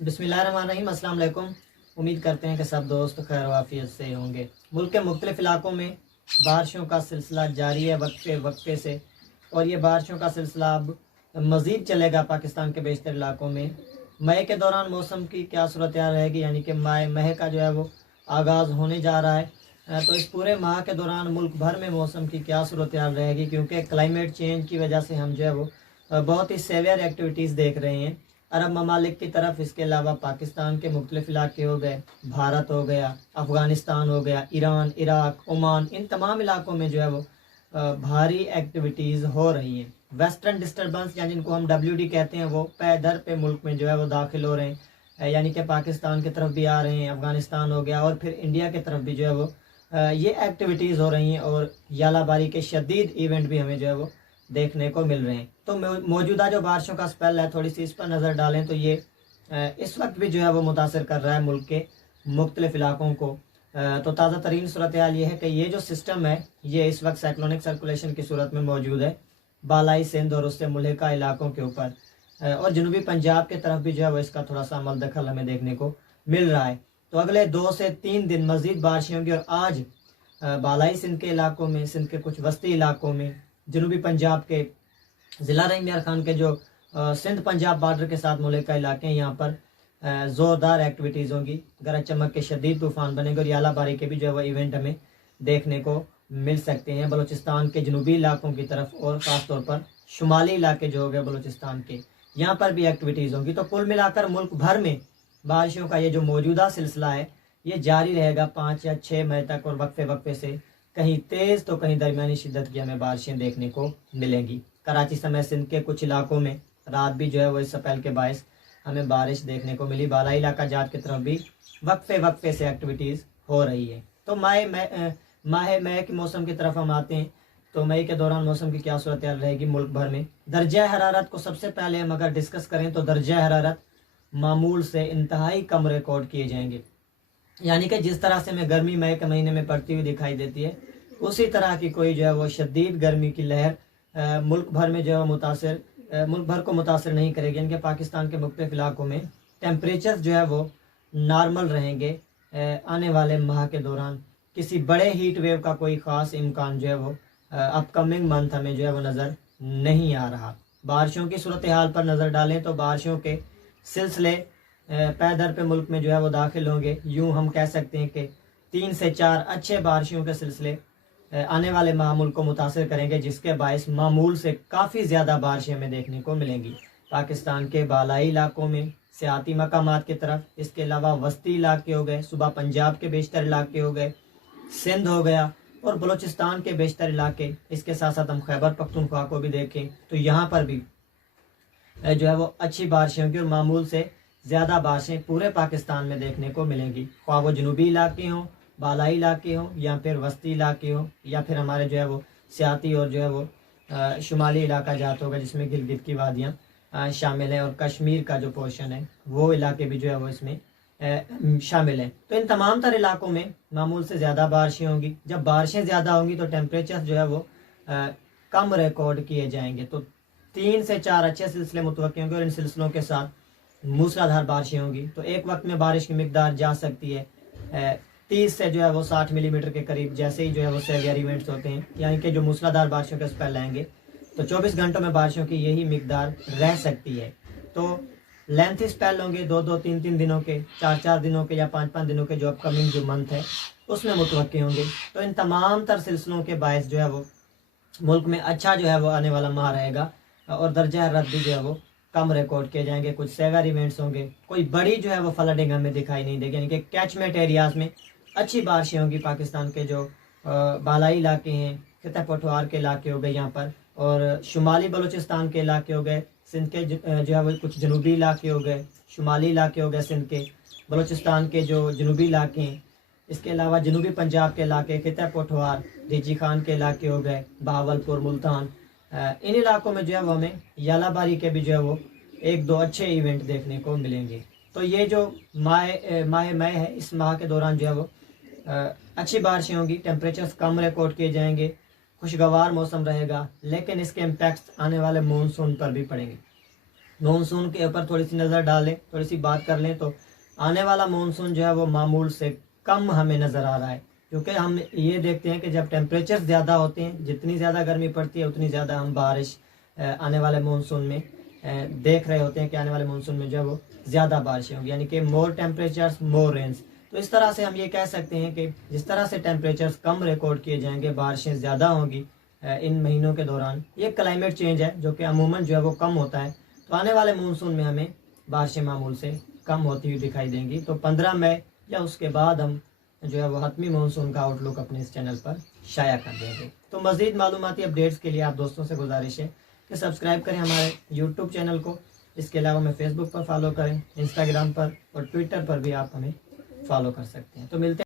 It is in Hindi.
बिस्मिल्लाहिर्रहमानिर्रहीम। अस्सलाम वालेकुम। उम्मीद करते हैं कि सब दोस्त खैर वाफियत से होंगे। मुल्क के मुख्तलिफ इलाकों में बारिशों का सिलसिला जारी है वक्फे वक्फे से, और ये बारिशों का सिलसिला अब मज़ीद चलेगा पाकिस्तान के बेशतर इलाकों में। मई के दौरान मौसम की क्या सूरत रहेगी, यानी कि मई का जो है वो आगाज़ होने जा रहा है। तो इस पूरे माह के दौरान मुल्क भर में मौसम की क्या सूरत रहेगी, क्योंकि क्लाइमेट चेंज की वजह से हम जो है वो बहुत ही सेवियर एक्टिविटीज़ देख रहे हैं अरब ममालिक की तरफ। इसके अलावा पाकिस्तान के मुख्तलिफ इलाके हो गए, भारत हो गया, अफ़गानिस्तान हो गया, ईरान, इराक, ओमान, इन तमाम इलाकों में जो है वो भारी एक्टिविटीज़ हो रही हैं। वेस्टर्न डिस्टर्बेंस यानी जिनको हम WD कहते हैं, वो पे दर पे मुल्क में जो है वो दाखिल हो रहे हैं, यानी कि पाकिस्तान की तरफ भी आ रहे हैं, अफ़गानिस्तान हो गया, और फिर इंडिया की तरफ भी जो है वो ये एक्टिविटीज़ हो रही हैं, और यालाबारी के शदीद इवेंट भी हमें जो है वो देखने को मिल रहे हैं। तो मौजूदा जो बारिशों का स्पेल है, थोड़ी सी इस पर नज़र डालें तो ये इस वक्त भी जो है वो मुतासर कर रहा है मुल्क के मुख्तलिफ इलाकों को। तो ताज़ा तरीन सूरत हाल ये है कि ये जो सिस्टम है ये इस वक्त साइक्लोनिक सर्कुलेशन की सूरत में मौजूद है बालाई सिंध और उससे मुल्हिका इलाकों के ऊपर, और जनूबी पंजाब की तरफ भी जो है वो इसका थोड़ा सा अमल दखल हमें देखने को मिल रहा है। तो अगले 2 से 3 दिन मज़ीद बारिशें होंगी, और आज बालाई सिंध के इलाकों में, सिंध के कुछ वस्ती इलाकों में, जनूबी पंजाब के ज़िला रहीम यार खान के जो सिंध पंजाब बॉर्डर के साथ मुल्हिका इलाके हैं, यहाँ पर ज़ोरदार एक्टिविटीज़ होंगी। गरज चमक के शदीद तूफ़ान बनेंगे, और यालाबारी के भी जो है वो इवेंट हमें देखने को मिल सकते हैं बलूचिस्तान के जनूबी इलाकों की तरफ, और ख़ास तौर पर शुमाली इलाके जो हो गए बलूचिस्तान के, यहाँ पर भी एक्टिविटीज़ होंगी। तो कुल मिलाकर मुल्क भर में बारिशों का ये जो मौजूदा सिलसिला है ये जारी रहेगा 5 या 6 मई तक, और वक्फे वक्फे से कहीं तेज़ तो कहीं दरमियानी शिद्दत की हमें बारिशें देखने को मिलेंगी। कराची समेत सिंध के कुछ इलाकों में रात भी जो है वो इस स्पेल के बायस हमें बारिश देखने को मिली। बालाई इलाका जात की तरफ भी वक्फे वक्फे से एक्टिविटीज़ हो रही है। तो माह मई के मौसम की तरफ हम आते हैं। तो मई के दौरान मौसम की क्या सूरत रहेगी मुल्क भर में। दर्जा हरारत को सबसे पहले हम अगर डिस्कस करें तो दर्जा हरारत मामूल से इंतहाई कम रिकॉर्ड किए जाएंगे, यानी कि जिस तरह से हमें गर्मी मई के महीने में पड़ती हुई दिखाई देती है, उसी तरह की कोई जो है वो शदीद गर्मी की लहर मुल्क भर में जो है मुल्क भर को मुतासर नहीं करेगी। यानी कि पाकिस्तान के मुख्तलिफ इलाकों में टेम्परेचर जो है वो नॉर्मल रहेंगे। आने वाले माह के दौरान किसी बड़े हीट वेव का कोई ख़ास इम्कान जो है वो अपकमिंग मंथ हमें जो है वो नज़र नहीं आ रहा। बारिशों की सूरत हाल पर नज़र डालें तो बारिशों के सिलसिले पैदर पे मुल्क में जो है वो दाखिल होंगे। यूँ हम कह सकते हैं कि 3 से 4 अच्छे बारिशों के सिलसिले आने वाले माह मुल्क को मुतासर करेंगे, जिसके बायस मामूल से काफ़ी ज़्यादा बारिशें हमें देखने को मिलेंगी पाकिस्तान के बालाई इलाकों में, सियाती मकामात की तरफ। इसके अलावा वस्ती इलाके हो गए, सूबा पंजाब के बेशतर इलाके हो गए, सिंध हो गया, और बलूचिस्तान के बेशतर इलाके। इसके साथ साथ हम खैबर पख्तूनख्वा को भी देखें तो यहाँ पर भी जो है वो अच्छी बारिशें होंगी, और मामूल से ज़्यादा बारिशें पूरे पाकिस्तान में देखने को मिलेंगी, ख्वाह वो जनूबी इलाके हों, बालाई इलाके हों, या फिर वस्ती इलाके हों, या फिर हमारे जो है वो सियाती और जो है वो शुमाली इलाका जात होगा, जिसमें गिलगित की वादियाँ शामिल हैं, और कश्मीर का जो पोर्शन है वो इलाके भी जो है वो इसमें शामिल हैं। तो इन तमाम तर इलाकों में मामूल से ज़्यादा बारिशें होंगी। जब बारिशें ज़्यादा होंगी तो टेम्परेचर जो है वो कम रिकॉर्ड किए जाएंगे। तो 3 से 4 अच्छे सिलसिले मुतवक्किल होंगे, और इन सिलसिलों के साथ मूसलाधार बारिशें होंगी। तो एक वक्त में बारिश की मिकदार जा सकती है 30 से जो है वो 60 मिलीमीटर के करीब, जैसे ही जो है वो सेवियर इवेंट्स होते हैं, यानी कि जो मूसलाधार बारिशों के स्पेल आएंगे, तो 24 घंटों में बारिशों की यही मिकदार रह सकती है। तो लेंथी स्पेल होंगे 2-2, 3-3 दिनों के, 4-4 दिनों के, या 5-5 दिनों के, जो अपकमिंग जो मंथ है उसमें मुतवक्किल होंगे। तो इन तमाम तर सिलसिलों के बायस जो है वो मुल्क में अच्छा जो है वो आने वाला माह रहेगा, और दर्जा हरारत भी जो है वो कम रिकॉर्ड किए जाएंगे। कुछ सेवियर इवेंट्स होंगे, कोई बड़ी जो है वो फ्लडिंग हमें दिखाई नहीं देगी, यानी कि कैचमेंट एरियाज़ में अच्छी बारिशें होंगी। पाकिस्तान के जो बालाई इलाके हैं, खिता पठवार के इलाके हो गए यहाँ पर, और शुमाली बलूचिस्तान के इलाके हो गए, सिंध के जो है वो कुछ जनूबी इलाके हो गए, शुमाली इलाके हो गए सिंध के, बलूचिस्तान के जो जनूबी इलाके हैं। इसके अलावा जनूबी पंजाब के इलाके, खिता पठवार, रिची खान के इलाके हो गए, बहावलपुर, मुल्तान, इन इलाकों में जो है वो हमें यालाबारी के भी जो है वो 1-2 अच्छे इवेंट देखने को मिलेंगे। तो ये जो माह मई है, इस माह के दौरान जो है वो अच्छी बारिशें होंगी, टेम्परेचर्स कम रिकॉर्ड किए जाएंगे, खुशगवार मौसम रहेगा, लेकिन इसके इम्पैक्ट्स आने वाले मानसून पर भी पड़ेंगे। मानसून के ऊपर थोड़ी सी नज़र डालें, थोड़ी सी बात कर लें, तो आने वाला मानसून जो है वो मामूल से कम हमें नज़र आ रहा है। क्योंकि हम ये देखते हैं कि जब टेम्परेचर ज़्यादा होते हैं, जितनी ज़्यादा गर्मी पड़ती है उतनी ज़्यादा हम बारिश आने वाले मानसून में देख रहे होते हैं कि आने वाले मानसून में जो है वो ज़्यादा बारिशें होंगी, यानी कि मोर टेम्परेचर्स मोर रेन्स। तो इस तरह से हम ये कह सकते हैं कि जिस तरह से टेम्परेचर्स कम रिकॉर्ड किए जाएंगे, बारिशें ज़्यादा होंगी इन महीनों के दौरान। ये क्लाइमेट चेंज है जो कि अमूमन जो है वो कम होता है। तो आने वाले मानसून में हमें बारिशें मामूल से कम होती हुई दिखाई देंगी। तो 15 मई या उसके बाद हम जो है वो हतमी मानसून का आउटलुक अपने इस चैनल पर शाया कर देंगे। तो मज़ीद मालूमाती अपडेट्स के लिए आप दोस्तों से गुजारिश है कि सब्सक्राइब करें हमारे यूट्यूब चैनल को। इसके अलावा हमें फेसबुक पर फॉलो करें, इंस्टाग्राम पर और ट्विटर पर भी आप हमें फॉलो कर सकते हैं। तो मिलते हैं